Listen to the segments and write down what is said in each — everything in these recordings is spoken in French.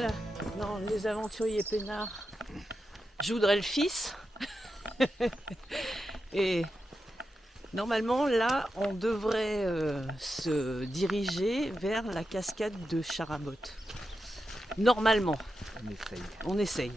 Voilà, dans Les Aventuriers Peinards, je voudrais le fils. Et normalement, là, on devrait se diriger vers la cascade de Charabotte. Normalement. On essaye. On essaye.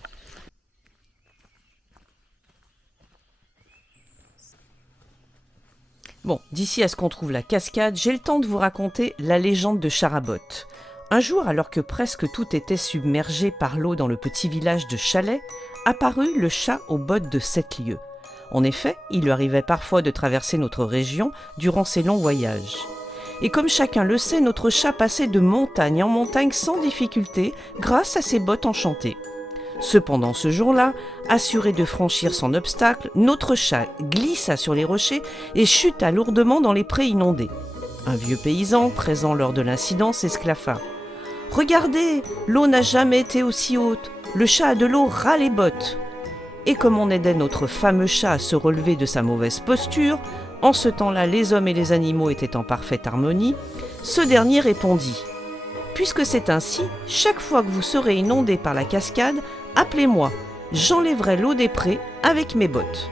Bon, d'ici à ce qu'on trouve la cascade, j'ai le temps de vous raconter la légende de Charabotte. Un jour, alors que presque tout était submergé par l'eau dans le petit village de Chalais, apparut le chat aux bottes de 7 lieues. En effet, il lui arrivait parfois de traverser notre région durant ses longs voyages. Et comme chacun le sait, notre chat passait de montagne en montagne sans difficulté grâce à ses bottes enchantées. Cependant, ce jour-là, assuré de franchir sans obstacle, notre chat glissa sur les rochers et chuta lourdement dans les prés inondés. Un vieux paysan, présent lors de l'incident, s'esclaffa. « Regardez, l'eau n'a jamais été aussi haute. Le chat a de l'eau ras les bottes. » Et comme on aidait notre fameux chat à se relever de sa mauvaise posture, en ce temps-là, les hommes et les animaux étaient en parfaite harmonie, ce dernier répondit « Puisque c'est ainsi, chaque fois que vous serez inondé par la cascade, appelez-moi, j'enlèverai l'eau des prés avec mes bottes. »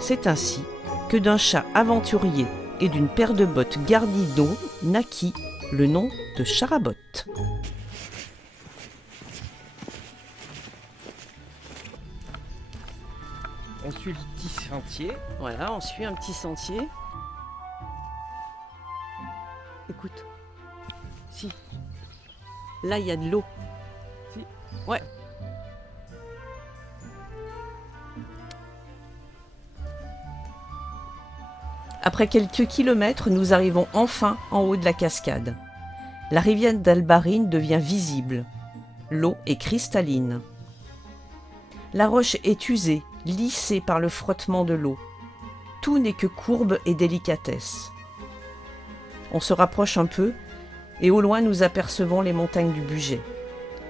C'est ainsi que d'un chat aventurier et d'une paire de bottes garnies d'eau naquit le nom de Charabotte. On suit le petit sentier. Voilà, on suit un petit sentier. Écoute, si, là il y a de l'eau. Si. Ouais. Après quelques kilomètres, nous arrivons enfin en haut de la cascade. La rivière d'Albarine devient visible. L'eau est cristalline. La roche est usée, lissée par le frottement de l'eau. Tout n'est que courbe et délicatesse. On se rapproche un peu et au loin nous apercevons les montagnes du Bugey.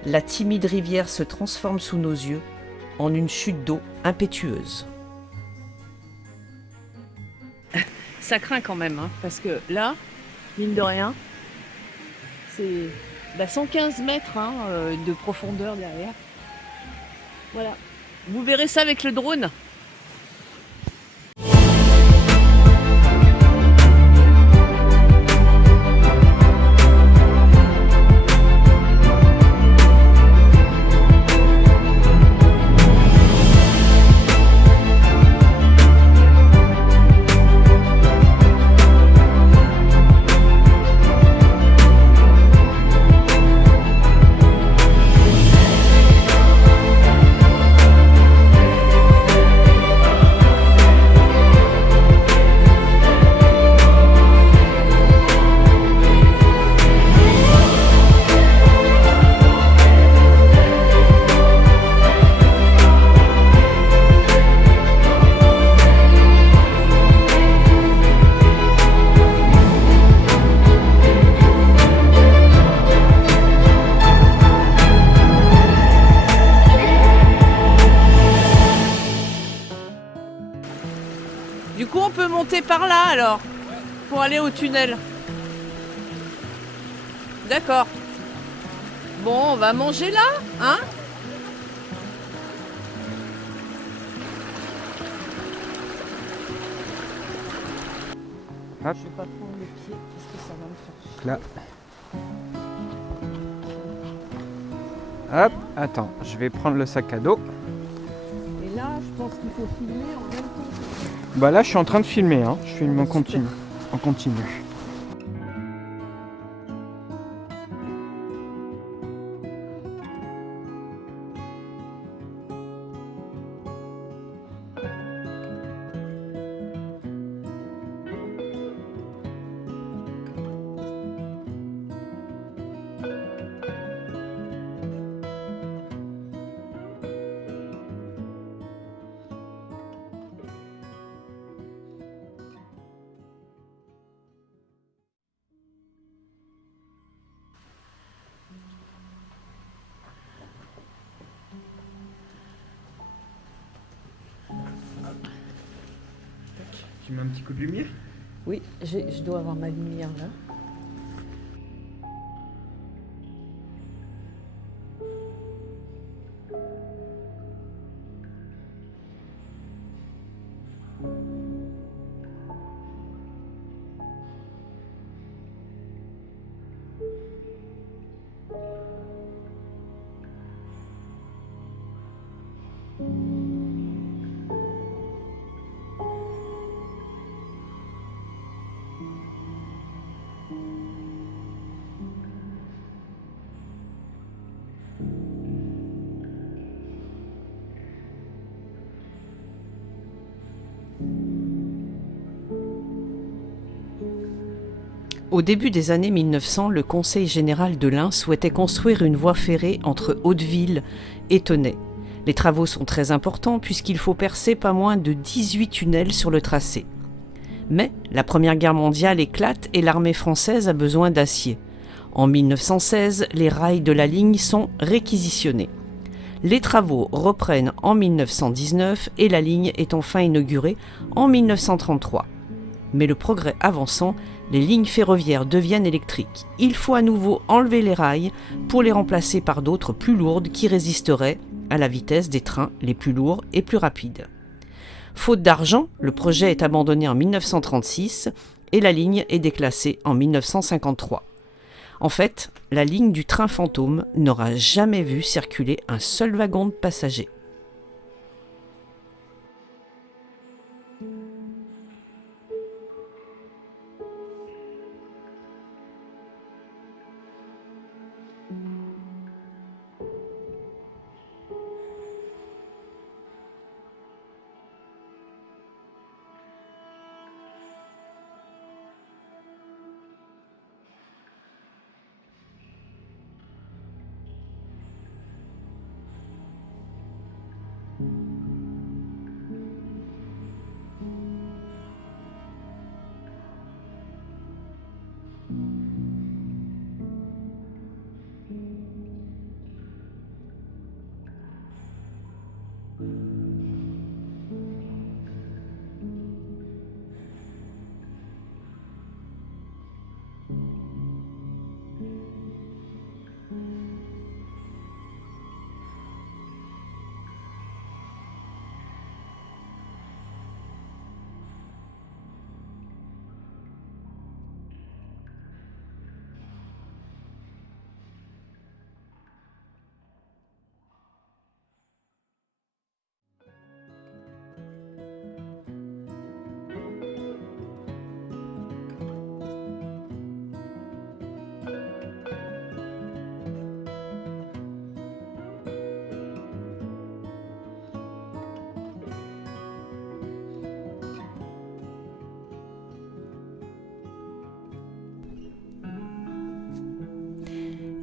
La timide rivière se transforme sous nos yeux en une chute d'eau impétueuse. Ça craint quand même, hein, parce que là, mine de rien, c'est 115 mètres de profondeur derrière. Voilà. Vous verrez ça avec le drone. Du coup, on peut monter par là alors, pour aller au tunnel. D'accord. Bon, on va manger là, hein? Hop. Je vais pas prendre le pied, parce que ça va me faire chier. Là. Hop, attends, je vais prendre le sac à dos. Et là, je pense qu'il faut filmer en même temps. Bah là, je suis en train de filmer, hein. Je filme en Super. continu. En continu. Tu mets un petit coup de lumière? Oui, je dois avoir ma lumière là. Au début des années 1900, le Conseil général de l'Ain souhaitait construire une voie ferrée entre Hauteville et Tenay. Les travaux sont très importants puisqu'il faut percer pas moins de 18 tunnels sur le tracé. Mais la Première Guerre mondiale éclate et l'armée française a besoin d'acier. En 1916, les rails de la ligne sont réquisitionnés. Les travaux reprennent en 1919 et la ligne est enfin inaugurée en 1933. Mais le progrès avançant, les lignes ferroviaires deviennent électriques. Il faut à nouveau enlever les rails pour les remplacer par d'autres plus lourdes qui résisteraient à la vitesse des trains les plus lourds et plus rapides. Faute d'argent, le projet est abandonné en 1936 et la ligne est déclassée en 1953. En fait, la ligne du train fantôme n'aura jamais vu circuler un seul wagon de passagers.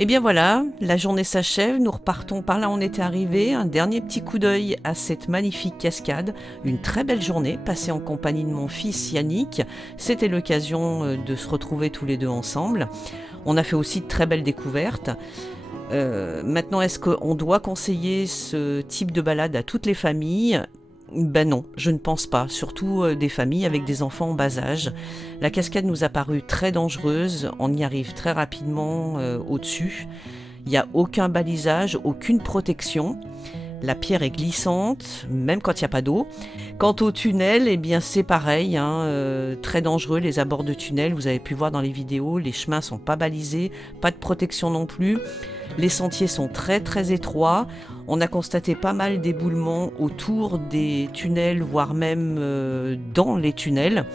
Et bien voilà, la journée s'achève, nous repartons par là où on était arrivé. Un dernier petit coup d'œil à cette magnifique cascade. Une très belle journée passée en compagnie de mon fils Yannick. C'était l'occasion de se retrouver tous les deux ensemble. On a fait aussi de très belles découvertes. Maintenant, est-ce qu'on doit conseiller ce type de balade à toutes les familles ? Ben non, je ne pense pas, surtout des familles avec des enfants en bas âge. La cascade nous a paru très dangereuse, on y arrive très rapidement au-dessus. Il n'y a aucun balisage, aucune protection. La pierre est glissante, même quand il n'y a pas d'eau. Quant au tunnel, eh bien c'est pareil, très dangereux les abords de tunnel. Vous avez pu voir dans les vidéos, les chemins sont pas balisés, pas de protection non plus. Les sentiers sont très très étroits. On a constaté pas mal d'éboulements autour des tunnels, voire même dans les tunnels.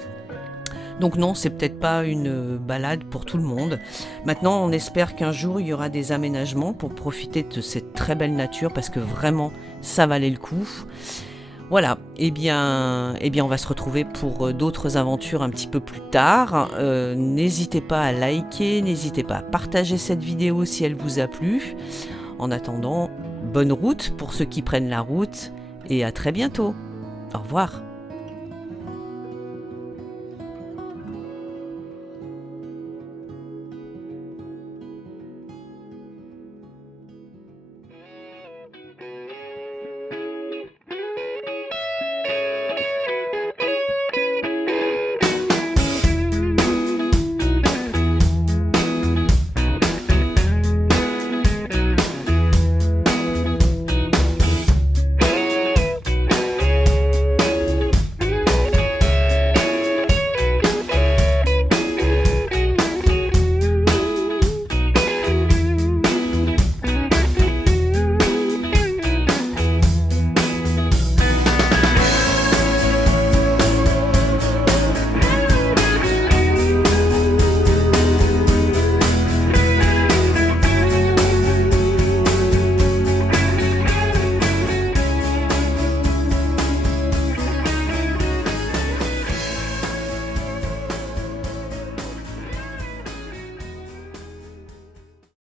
Donc non, c'est peut-être pas une balade pour tout le monde. Maintenant, on espère qu'un jour, il y aura des aménagements pour profiter de cette très belle nature parce que vraiment, ça valait le coup. Voilà, eh bien, on va se retrouver pour d'autres aventures un petit peu plus tard. N'hésitez pas à liker, n'hésitez pas à partager cette vidéo si elle vous a plu. En attendant, bonne route pour ceux qui prennent la route et à très bientôt. Au revoir.